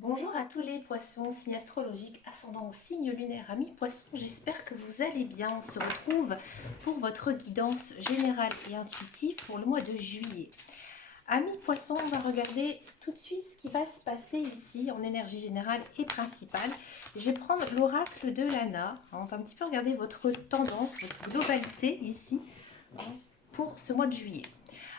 Bonjour à tous les poissons, signe astrologique, ascendant au signe lunaire, amis poissons, j'espère que vous allez bien. On se retrouve pour votre guidance générale et intuitive pour le mois de juillet. Amis poissons, on va regarder tout de suite ce qui va se passer ici en énergie générale et principale. Je vais prendre l'oracle de Lana. On va un petit peu regarder votre tendance, votre globalité ici pour ce mois de juillet.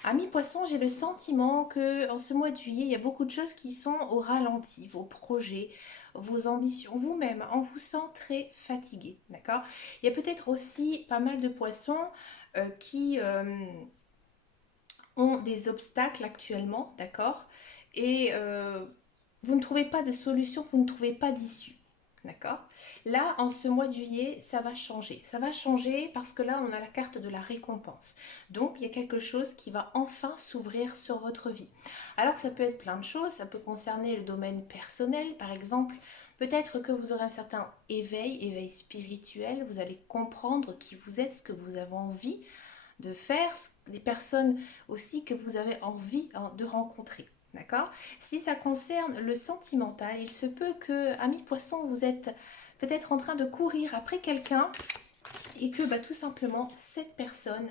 Amis poissons, j'ai le sentiment que en ce mois de juillet, il y a beaucoup de choses qui sont au ralenti, vos projets, vos ambitions, vous-même, on vous sent très fatigué, d'accord? Il y a peut-être aussi pas mal de poissons qui ont des obstacles actuellement, d'accord? Et vous ne trouvez pas de solution, vous ne trouvez pas d'issue. D'accord. Là, en ce mois de juillet, ça va changer. Ça va changer parce que là, on a la carte de la récompense. Donc, il y a quelque chose qui va enfin s'ouvrir sur votre vie. Alors, ça peut être plein de choses. Ça peut concerner le domaine personnel, par exemple. Peut-être que vous aurez un certain éveil spirituel. Vous allez comprendre qui vous êtes, ce que vous avez envie de faire, des personnes aussi que vous avez envie de rencontrer. D'accord. Si ça concerne le sentimental, il se peut que, ami poisson, vous êtes peut-être en train de courir après quelqu'un et que tout simplement cette personne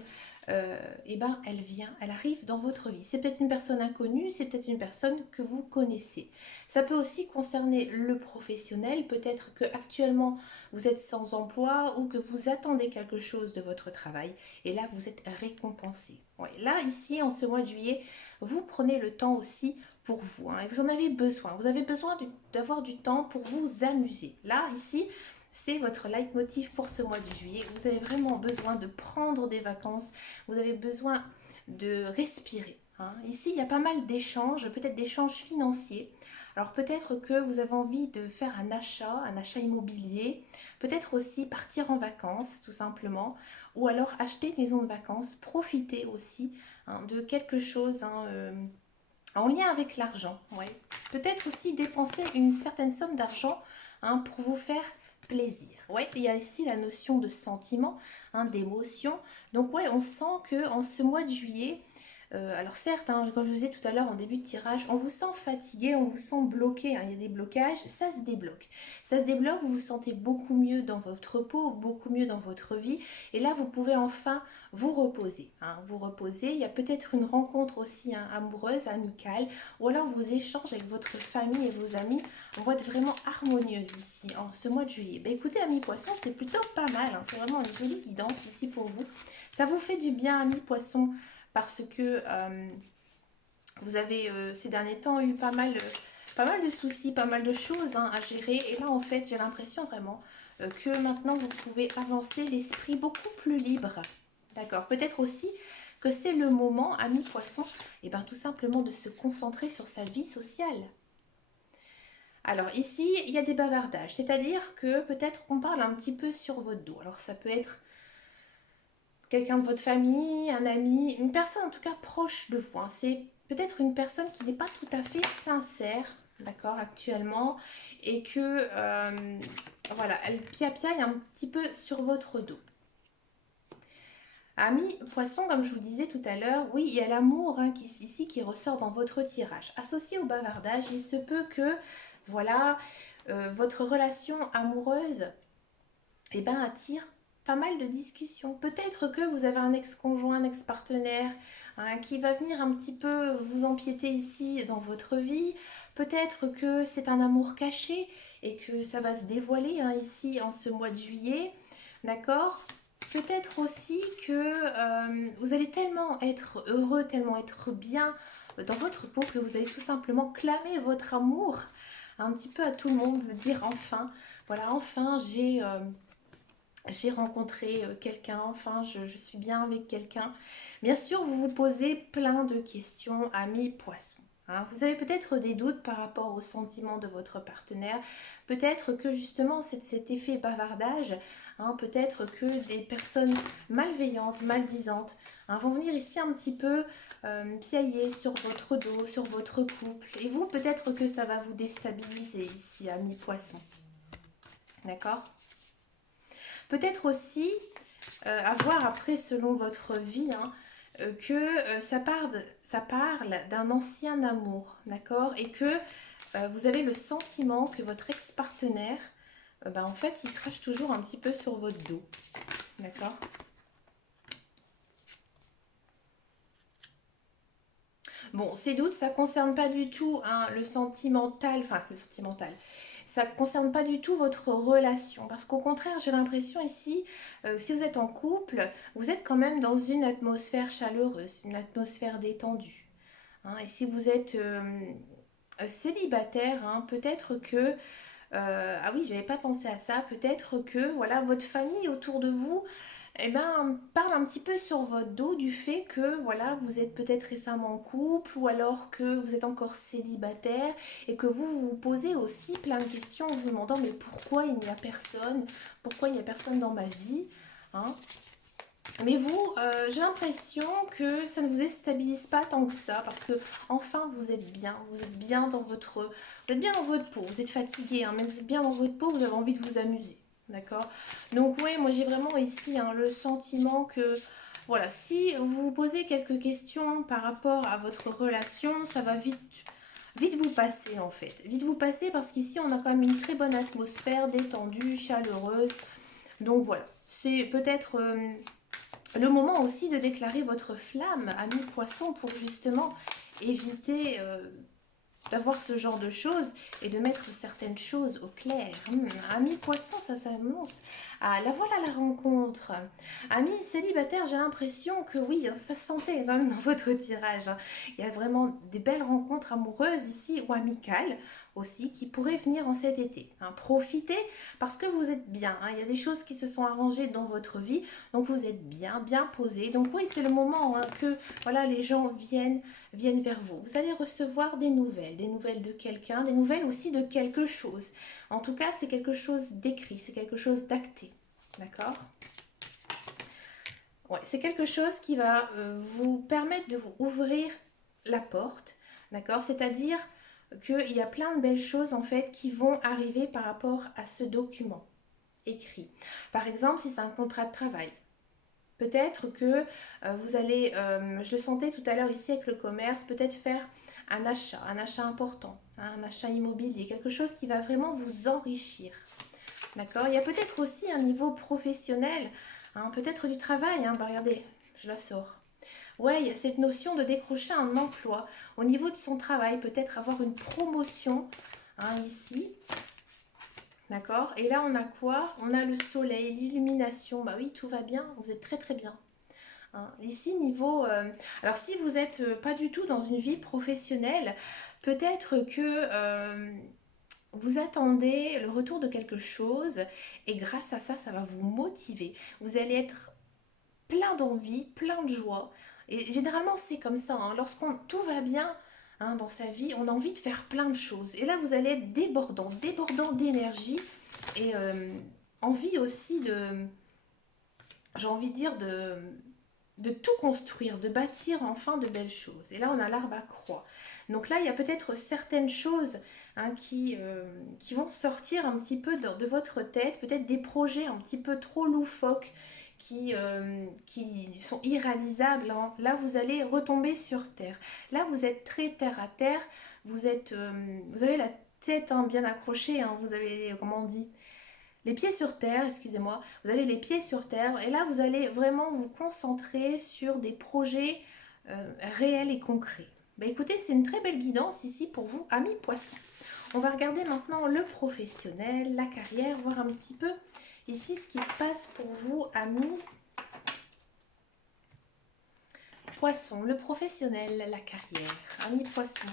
elle vient, elle arrive dans votre vie. C'est peut-être une personne inconnue, c'est peut-être une personne que vous connaissez. Ça peut aussi concerner le professionnel, peut-être que actuellement vous êtes sans emploi ou que vous attendez quelque chose de votre travail et là vous êtes récompensé. Ouais, là ici en ce mois de juillet, vous prenez le temps aussi pour vous, hein, et vous en avez besoin. Vous avez besoin d'avoir du temps pour vous amuser. Là ici, c'est votre leitmotiv pour ce mois de juillet. Vous avez vraiment besoin de prendre des vacances. Vous avez besoin de respirer, hein. Ici, il y a pas mal d'échanges, peut-être d'échanges financiers. Alors peut-être que vous avez envie de faire un achat immobilier, peut-être aussi partir en vacances tout simplement, ou alors acheter une maison de vacances, profiter aussi, hein, de quelque chose, hein, en lien avec l'argent. Ouais. Peut-être aussi dépenser une certaine somme d'argent, hein, pour vous faire plaisir. Ouais, il y a ici la notion de sentiment, hein, d'émotion. Donc ouais, on sent que en ce mois de juillet, alors certes, hein, comme je vous disais tout à l'heure en début de tirage, on vous sent fatigué, on vous sent bloqué, hein, il y a des blocages, ça se débloque. Ça se débloque, vous vous sentez beaucoup mieux dans votre peau, beaucoup mieux dans votre vie, et là vous pouvez enfin vous reposer, hein, vous reposer. Il y a peut-être une rencontre aussi, hein, amoureuse, amicale, ou alors vos échanges avec votre famille et vos amis vont être vraiment harmonieuses ici en ce mois de juillet. Écoutez, amis poissons, c'est plutôt pas mal, hein, c'est vraiment une jolie guidance ici pour vous. Ça vous fait du bien, amis poissons, parce que vous avez ces derniers temps eu pas mal de soucis, pas mal de choses, hein, à gérer. Et là, en fait, j'ai l'impression vraiment que maintenant, vous pouvez avancer l'esprit beaucoup plus libre. D'accord. Peut-être aussi que c'est le moment, ami poisson, et tout simplement de se concentrer sur sa vie sociale. Alors ici, il y a des bavardages, c'est-à-dire que peut-être qu'on parle un petit peu sur votre dos. Alors ça peut être quelqu'un de votre famille, un ami, une personne en tout cas proche de vous, hein. C'est peut-être une personne qui n'est pas tout à fait sincère, d'accord, actuellement, et que, voilà, elle piaille un petit peu sur votre dos. Amis poisson, comme je vous disais tout à l'heure, oui, il y a l'amour, hein, ici qui ressort dans votre tirage. Associé au bavardage, il se peut que, voilà, votre relation amoureuse, attire pas mal de discussions. Peut-être que vous avez un ex-conjoint, un ex-partenaire, hein, qui va venir un petit peu vous empiéter ici dans votre vie. Peut-être que c'est un amour caché et que ça va se dévoiler, hein, ici en ce mois de juillet. D'accord. Peut-être aussi que vous allez tellement être heureux, tellement être bien dans votre peau que vous allez tout simplement clamer votre amour un petit peu à tout le monde, le dire enfin. Voilà, enfin j'ai rencontré quelqu'un, enfin je suis bien avec quelqu'un. Bien sûr, vous vous posez plein de questions, amis poissons, hein. Vous avez peut-être des doutes par rapport aux sentiments de votre partenaire. Peut-être que justement c'est cet effet bavardage, hein, peut-être que des personnes malveillantes, maldisantes, hein, vont venir ici un petit peu piailler sur votre dos, sur votre couple. Et vous, peut-être que ça va vous déstabiliser ici, amis poissons. D'accord. Peut-être aussi à voir après selon votre vie, hein, que ça parle d'un ancien amour, d'accord. Et que vous avez le sentiment que votre ex-partenaire, en fait, il crache toujours un petit peu sur votre dos. D'accord? Bon, ces doutes, ça ne concerne pas du tout hein, le sentimental, enfin le sentimental. Ça ne concerne pas du tout votre relation. Parce qu'au contraire, j'ai l'impression ici, si vous êtes en couple, vous êtes quand même dans une atmosphère chaleureuse, une atmosphère détendue. Hein. Et si vous êtes célibataire, hein, peut-être que ah oui, j'avais pas pensé à ça. Peut-être que voilà, votre famille autour de vous parle un petit peu sur votre dos du fait que voilà, vous êtes peut-être récemment en couple ou alors que vous êtes encore célibataire et que vous vous posez aussi plein de questions en vous demandant mais pourquoi il n'y a personne? Pourquoi il n'y a personne dans ma vie? Hein. Mais vous, j'ai l'impression que ça ne vous déstabilise pas tant que ça, parce que enfin vous êtes bien dans votre, vous êtes bien dans votre peau, vous êtes fatigué, hein, mais vous êtes bien dans votre peau, vous avez envie de vous amuser, d'accord? Donc oui, moi j'ai vraiment ici hein, le sentiment que, voilà, si vous vous posez quelques questions par rapport à votre relation, ça va vite vous passer en fait, vite vous passer parce qu'ici on a quand même une très bonne atmosphère détendue, chaleureuse, donc voilà, c'est peut-être le moment aussi de déclarer votre flamme, ami poisson, pour justement éviter d'avoir ce genre de choses et de mettre certaines choses au clair. Ami poisson, ça s'annonce. Ah, la voilà la rencontre. Ami célibataire, j'ai l'impression que oui, ça se sentait quand même dans votre tirage. Hein. Il y a vraiment des belles rencontres amoureuses ici ou amicales aussi qui pourraient venir en cet été. Hein. Profitez parce que vous êtes bien. Hein. Il y a des choses qui se sont arrangées dans votre vie, donc vous êtes bien posé. Donc oui, c'est le moment hein, que voilà les gens viennent vers vous. Vous allez recevoir des nouvelles de quelqu'un, des nouvelles aussi de quelque chose. En tout cas, c'est quelque chose d'écrit, c'est quelque chose d'acté. D'accord? Ouais, c'est quelque chose qui va vous permettre de vous ouvrir la porte. D'accord? C'est-à-dire qu'il y a plein de belles choses en fait qui vont arriver par rapport à ce document écrit. Par exemple, si c'est un contrat de travail, peut-être que vous allez, je le sentais tout à l'heure ici avec le commerce, peut-être faire un achat important, hein, un achat immobilier, quelque chose qui va vraiment vous enrichir. D'accord? Il y a peut-être aussi un niveau professionnel, hein, peut-être du travail. Hein, bah regardez, je la sors. Ouais, il y a cette notion de décrocher un emploi au niveau de son travail, peut-être avoir une promotion hein, ici. D'accord? Et là, on a quoi? On a le soleil, l'illumination. Bah oui, tout va bien, vous êtes très bien. Hein. Ici, niveau... alors, si vous n'êtes pas du tout dans une vie professionnelle, peut-être que vous attendez le retour de quelque chose et grâce à ça, ça va vous motiver. Vous allez être plein d'envie, plein de joie. Et généralement, c'est comme ça. Hein. Lorsqu'on tout va bien hein, dans sa vie, on a envie de faire plein de choses. Et là, vous allez être débordant d'énergie et envie aussi de, j'ai envie de dire, de tout construire, de bâtir enfin de belles choses. Et là, on a l'arbre à croix. Donc là, il y a peut-être certaines choses hein, qui vont sortir un petit peu de votre tête, peut-être des projets un petit peu trop loufoques qui sont irréalisables. Hein. Là, vous allez retomber sur terre. Là, vous êtes très terre à terre. Vous avez la tête hein, bien accrochée. Hein. Vous avez, comment on dit les pieds sur terre, excusez-moi, vous avez les pieds sur terre et là vous allez vraiment vous concentrer sur des projets réels et concrets. Bah écoutez, c'est une très belle guidance ici pour vous, amis poissons. On va regarder maintenant le professionnel, la carrière, voir un petit peu ici ce qui se passe pour vous, amis poissons. Le professionnel, la carrière, amis poissons.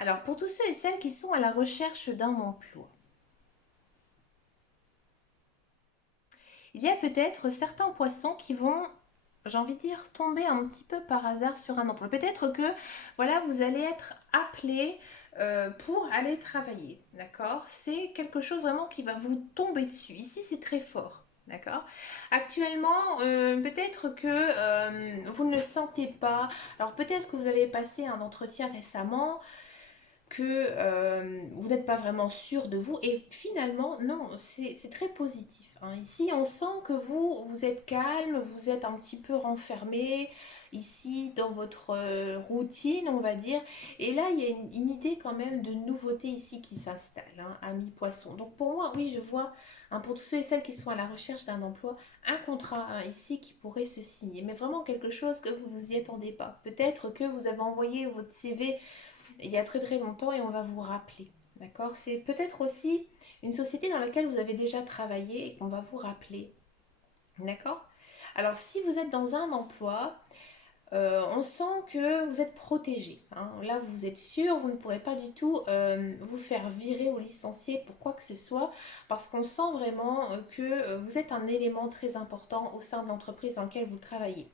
Alors, pour tous ceux et celles qui sont à la recherche d'un emploi, il y a peut-être certains poissons qui vont, j'ai envie de dire, tomber un petit peu par hasard sur un emploi. Peut-être que, voilà, vous allez être appelé pour aller travailler, d'accord? C'est quelque chose vraiment qui va vous tomber dessus. Ici, c'est très fort. D'accord. Actuellement, peut-être que vous ne le sentez pas. Alors peut-être que vous avez passé un entretien récemment. que vous n'êtes pas vraiment sûr de vous. Et finalement, non, c'est très positif, hein. Ici, on sent que vous êtes calme, vous êtes un petit peu renfermé, ici, dans votre routine, on va dire. Et là, il y a une idée quand même de nouveauté ici qui s'installe, hein, ami poisson. Donc pour moi, oui, je vois, hein, pour tous ceux et celles qui sont à la recherche d'un emploi, un contrat, hein, ici qui pourrait se signer. Mais vraiment quelque chose que vous vous y attendez pas. Peut-être que vous avez envoyé votre CV il y a très très longtemps et on va vous rappeler. D'accord? C'est peut-être aussi une société dans laquelle vous avez déjà travaillé et qu'on va vous rappeler. D'accord? Alors si vous êtes dans un emploi, on sent que vous êtes protégé, hein. Là, vous êtes sûr, vous ne pourrez pas du tout vous faire virer ou licencier pour quoi que ce soit, parce qu'on sent vraiment que vous êtes un élément très important au sein de l'entreprise dans laquelle vous travaillez.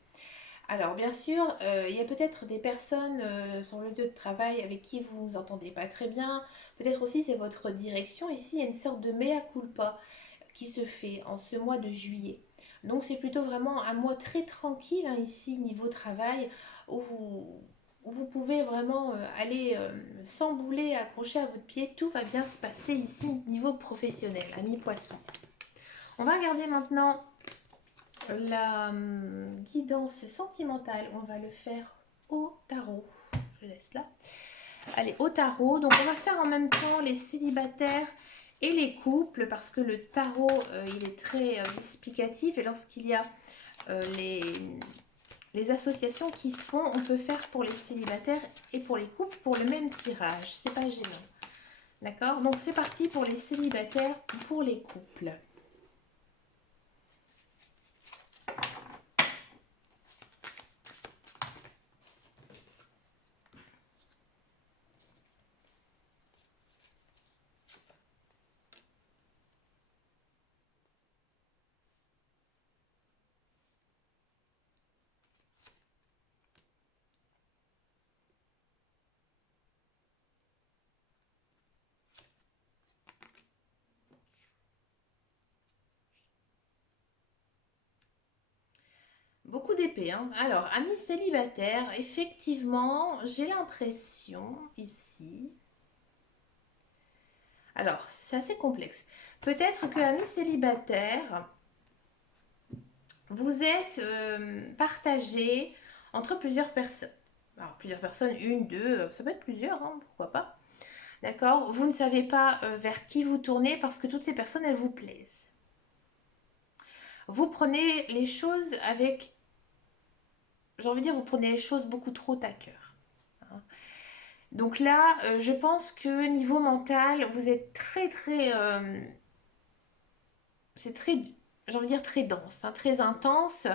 Alors, bien sûr, il y a peut-être des personnes sur le lieu de travail avec qui vous vous entendez pas très bien. Peut-être aussi c'est votre direction. Ici, il y a une sorte de mea culpa qui se fait en ce mois de juillet. Donc, c'est plutôt vraiment un mois très tranquille, hein, ici, niveau travail, où vous pouvez vraiment aller sans boulet accroché à votre pied. Tout va bien se passer ici, niveau professionnel, ami poisson. On va regarder maintenant la guidance sentimentale, on va le faire au tarot. Je laisse là. Allez, au tarot. Donc, on va faire en même temps les célibataires et les couples parce que le tarot, il est très explicatif. Et lorsqu'il y a les associations qui se font, on peut faire pour les célibataires et pour les couples pour le même tirage. C'est pas gênant. D'accord? Donc, c'est parti pour les célibataires, pour les couples. Beaucoup d'épées, hein. Alors, amis célibataires, effectivement, j'ai l'impression ici. Alors, c'est assez complexe. Peut-être que amis célibataires, vous êtes partagés entre plusieurs personnes. Alors, plusieurs personnes, une, deux, ça peut être plusieurs, hein, pourquoi pas. D'accord? Vous ne savez pas vers qui vous tournez parce que toutes ces personnes, elles vous plaisent. Vous prenez les choses avec, j'ai envie de dire, vous prenez les choses beaucoup trop à cœur, hein. Donc là, je pense que niveau mental, vous êtes très très... c'est très, j'ai envie de dire très dense, hein, très intense.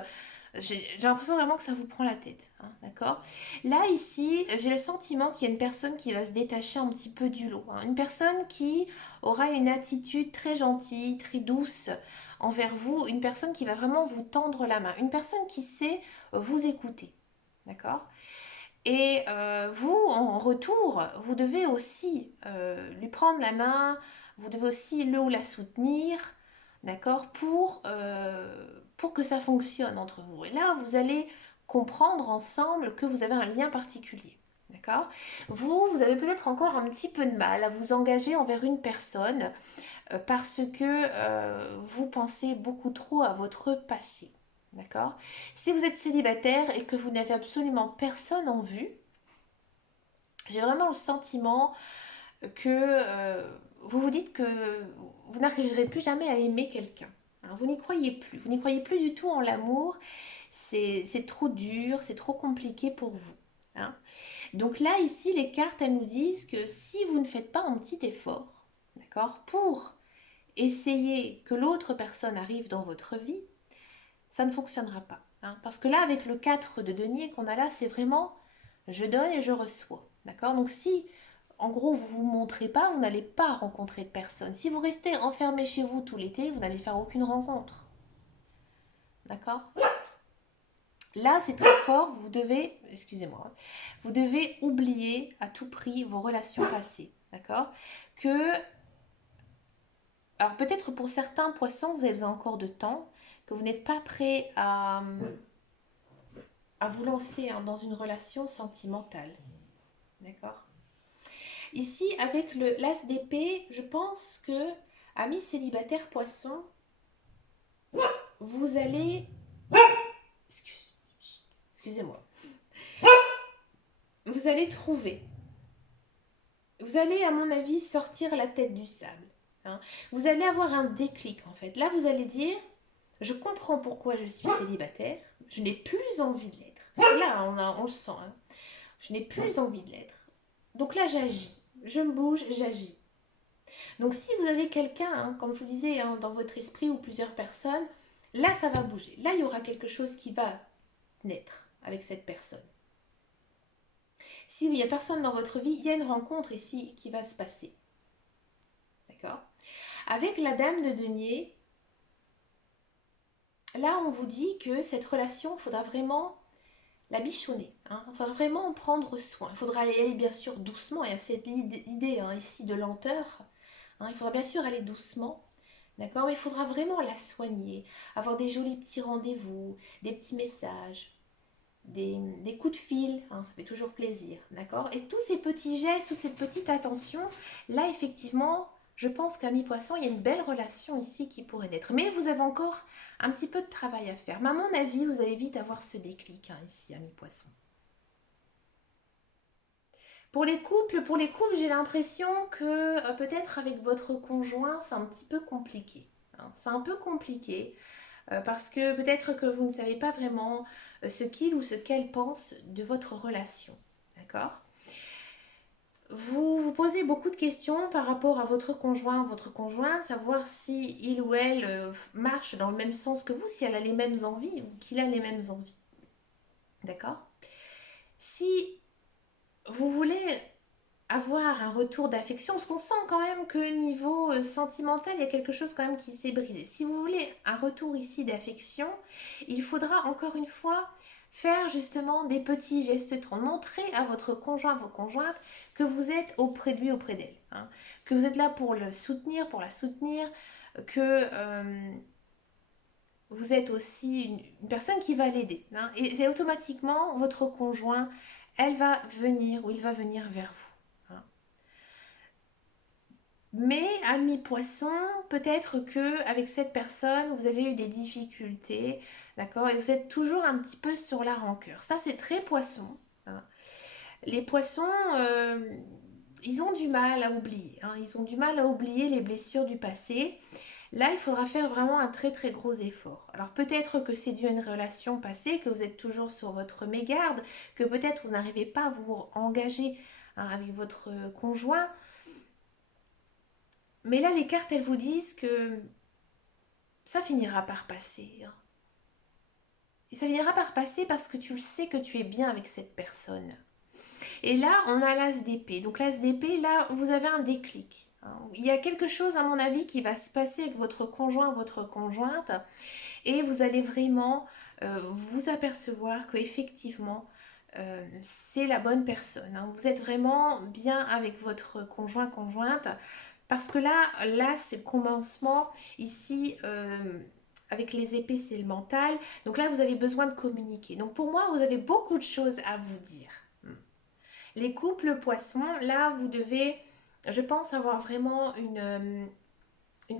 J'ai l'impression vraiment que ça vous prend la tête, hein, d'accord? Là, ici, j'ai le sentiment qu'il y a une personne qui va se détacher un petit peu du lot, hein. Une personne qui aura une attitude très gentille, très douce envers vous. Une personne qui va vraiment vous tendre la main. Une personne qui sait vous écouter, d'accord? Et vous, en retour, vous devez aussi lui prendre la main, vous devez aussi le ou la soutenir, d'accord, pour que ça fonctionne entre vous. Et là, vous allez comprendre ensemble que vous avez un lien particulier, d'accord? Vous avez peut-être encore un petit peu de mal à vous engager envers une personne parce que vous pensez beaucoup trop à votre passé, d'accord? Si vous êtes célibataire et que vous n'avez absolument personne en vue, j'ai vraiment le sentiment que vous vous dites que vous n'arriverez plus jamais à aimer quelqu'un, hein. Vous n'y croyez plus. Vous n'y croyez plus du tout en l'amour. C'est trop dur, c'est trop compliqué pour vous, hein. Donc là, ici, les cartes, elles nous disent que si vous ne faites pas un petit effort, d'accord, pour essayer que l'autre personne arrive dans votre vie, ça ne fonctionnera pas, hein. Parce que là, avec le 4 de denier qu'on a là, c'est vraiment je donne et je reçois. D'accord? Donc si, en gros, vous ne vous montrez pas, vous n'allez pas rencontrer de personne. Si vous restez enfermé chez vous tout l'été, vous n'allez faire aucune rencontre. D'accord? Là, c'est très fort, vous devez, excusez-moi, hein, vous devez oublier à tout prix vos relations passées. D'accord? Que, alors peut-être pour certains poissons, vous avez besoin encore de temps, que vous n'êtes pas prêt à vous lancer, hein, dans une relation sentimentale. D'accord? Ici, avec l'as d'épée, je pense que, amis célibataires poissons, vous allez... Excusez-moi. Vous allez trouver. Vous allez, à mon avis, sortir la tête du sable. Hein. Vous allez avoir un déclic, en fait. Là, vous allez dire, je comprends pourquoi je suis célibataire. Je n'ai plus envie de l'être. Parce que là, on le sent. Hein. Je n'ai plus envie de l'être. Donc là, j'agis. Je me bouge, j'agis. Donc si vous avez quelqu'un, hein, comme je vous disais, hein, dans votre esprit ou plusieurs personnes, là, ça va bouger. Là, il y aura quelque chose qui va naître avec cette personne. S'il n'y a personne dans votre vie, il y a une rencontre ici qui va se passer. D'accord? Avec la dame de denier, là, on vous dit que cette relation, il faudra vraiment la bichonner. Hein. Il faudra vraiment en prendre soin. Il faudra y aller bien sûr doucement. Il y a cette idée hein, ici de lenteur. Hein. Il faudra bien sûr aller doucement. D'accord? Mais il faudra vraiment la soigner. Avoir des jolis petits rendez-vous, des petits messages, des coups de fil. Hein, ça fait toujours plaisir. D'accord? Et tous ces petits gestes, toute cette petite attention, là, effectivement, je pense qu'à mi-poisson, il y a une belle relation ici qui pourrait naître. Mais vous avez encore un petit peu de travail à faire. Mais à mon avis, vous allez vite avoir ce déclic hein, ici, à mi-poisson. Pour les couples, j'ai l'impression que peut-être avec votre conjoint, c'est un petit peu compliqué. Hein. C'est un peu compliqué parce que peut-être que vous ne savez pas vraiment ce qu'il ou ce qu'elle pense de votre relation. D'accord? Vous vous posez beaucoup de questions par rapport à votre conjoint, votre conjointe, savoir si il ou elle marche dans le même sens que vous, si elle a les mêmes envies ou qu'il a les mêmes envies. D'accord? Si vous voulez avoir un retour d'affection, parce qu'on sent quand même que niveau sentimental, il y a quelque chose quand même qui s'est brisé. Si vous voulez un retour ici d'affection, il faudra encore une fois faire justement des petits gestes tendres. Montrer à votre conjoint, vos conjointes, que vous êtes auprès de lui, auprès d'elle. Hein. Que vous êtes là pour le soutenir, pour la soutenir, que vous êtes aussi une personne qui va l'aider. Hein. Et automatiquement, votre conjoint, elle va venir ou il va venir vers vous. Hein. Mais à mi-poisson, peut-être que avec cette personne, vous avez eu des difficultés, d'accord, et vous êtes toujours un petit peu sur la rancœur. Ça, c'est très poisson. Hein. Les poissons, ils ont du mal à oublier. Hein. Ils ont du mal à oublier les blessures du passé. Là, il faudra faire vraiment un très très gros effort. Alors peut-être que c'est dû à une relation passée, que vous êtes toujours sur votre mégarde, que peut-être vous n'arrivez pas à vous engager hein, avec votre conjoint. Mais là, les cartes, elles vous disent que ça finira par passer. Hein. Et ça finira par passer parce que tu le sais que tu es bien avec cette personne. Et là, on a l'as d'épée. Donc l'as d'épée, là, vous avez un déclic. Hein. Il y a quelque chose, à mon avis, qui va se passer avec votre conjoint, votre conjointe. Et vous allez vraiment vous apercevoir qu'effectivement, c'est la bonne personne. Hein. Vous êtes vraiment bien avec votre conjoint, conjointe. Parce que là c'est le commencement. Ici, avec les épées, c'est le mental. Donc là, vous avez besoin de communiquer. Donc pour moi, vous avez beaucoup de choses à vous dire. Les couples poissons, là, vous devez, je pense, avoir vraiment une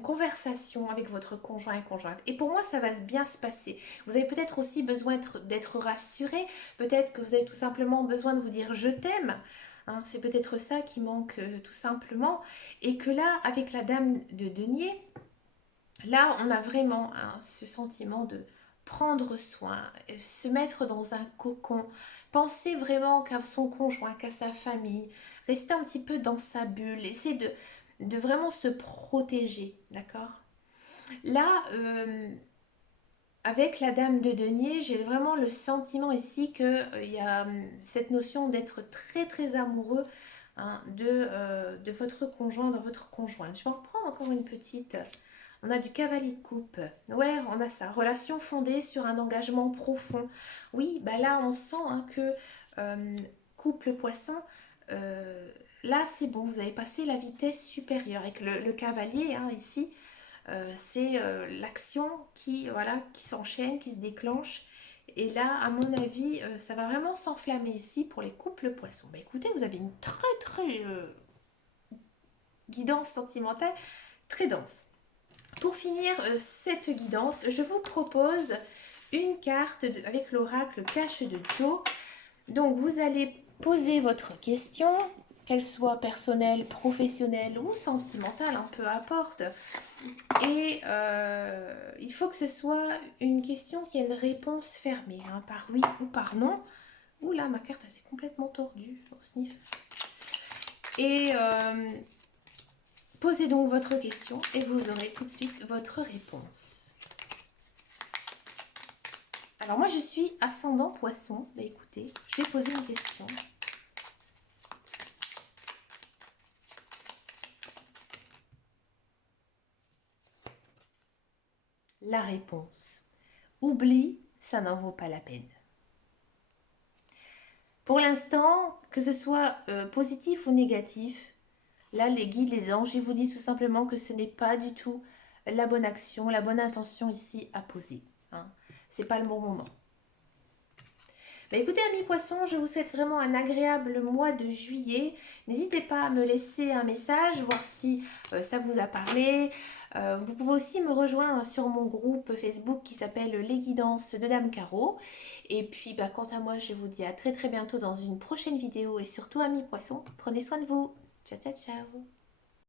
conversation avec votre conjoint et conjointe. Et pour moi, ça va bien se passer. Vous avez peut-être aussi besoin d'être rassuré. Peut-être que vous avez tout simplement besoin de vous dire je t'aime. Hein, c'est peut-être ça qui manque tout simplement. Et que là, avec la dame de denier, là, on a vraiment hein, ce sentiment de prendre soin, se mettre dans un cocon, penser vraiment qu'à son conjoint, qu'à sa famille, rester un petit peu dans sa bulle, essayer de vraiment se protéger, d'accord? Là, avec la dame de denier, j'ai vraiment le sentiment ici qu'il y a cette notion d'être très très amoureux hein, de votre conjoint, dans votre conjointe. Je vais en reprendre encore une petite. On a du cavalier de coupe. Ouais, on a ça. Relation fondée sur un engagement profond. Oui, bah là, on sent hein, que euh, couple poisson, euh, là, c'est bon. Vous avez passé la vitesse supérieure. Avec le cavalier, hein, ici, c'est l'action qui, voilà, qui s'enchaîne, qui se déclenche. Et là, à mon avis, ça va vraiment s'enflammer ici pour les couples poissons. Bah écoutez, vous avez une très très guidance sentimentale très dense. Pour finir cette guidance, je vous propose une carte avec l'oracle Cache de Joe. Donc vous allez poser votre question, qu'elle soit personnelle, professionnelle ou sentimentale, hein, peu importe. Et il faut que ce soit une question qui ait une réponse fermée, hein, par oui ou par non. Ouh là, ma carte elle s'est complètement tordue. Oh, sniff. Et posez donc votre question et vous aurez tout de suite votre réponse. Alors moi je suis ascendant poisson. Bah écoutez, je vais poser une question. La réponse. Oublie, ça n'en vaut pas la peine. Pour l'instant, que ce soit positif ou négatif, là les guides, les anges, ils vous disent tout simplement que ce n'est pas du tout la bonne action, la bonne intention ici à poser. Hein. C'est pas le bon moment. Bah écoutez, amis poissons, je vous souhaite vraiment un agréable mois de juillet. N'hésitez pas à me laisser un message, voir si ça vous a parlé. Vous pouvez aussi me rejoindre sur mon groupe Facebook qui s'appelle Les Guidances de Dame Caro. Et puis, bah, quant à moi, je vous dis à très très bientôt dans une prochaine vidéo. Et surtout, amis poissons, prenez soin de vous. Ciao, ciao, ciao.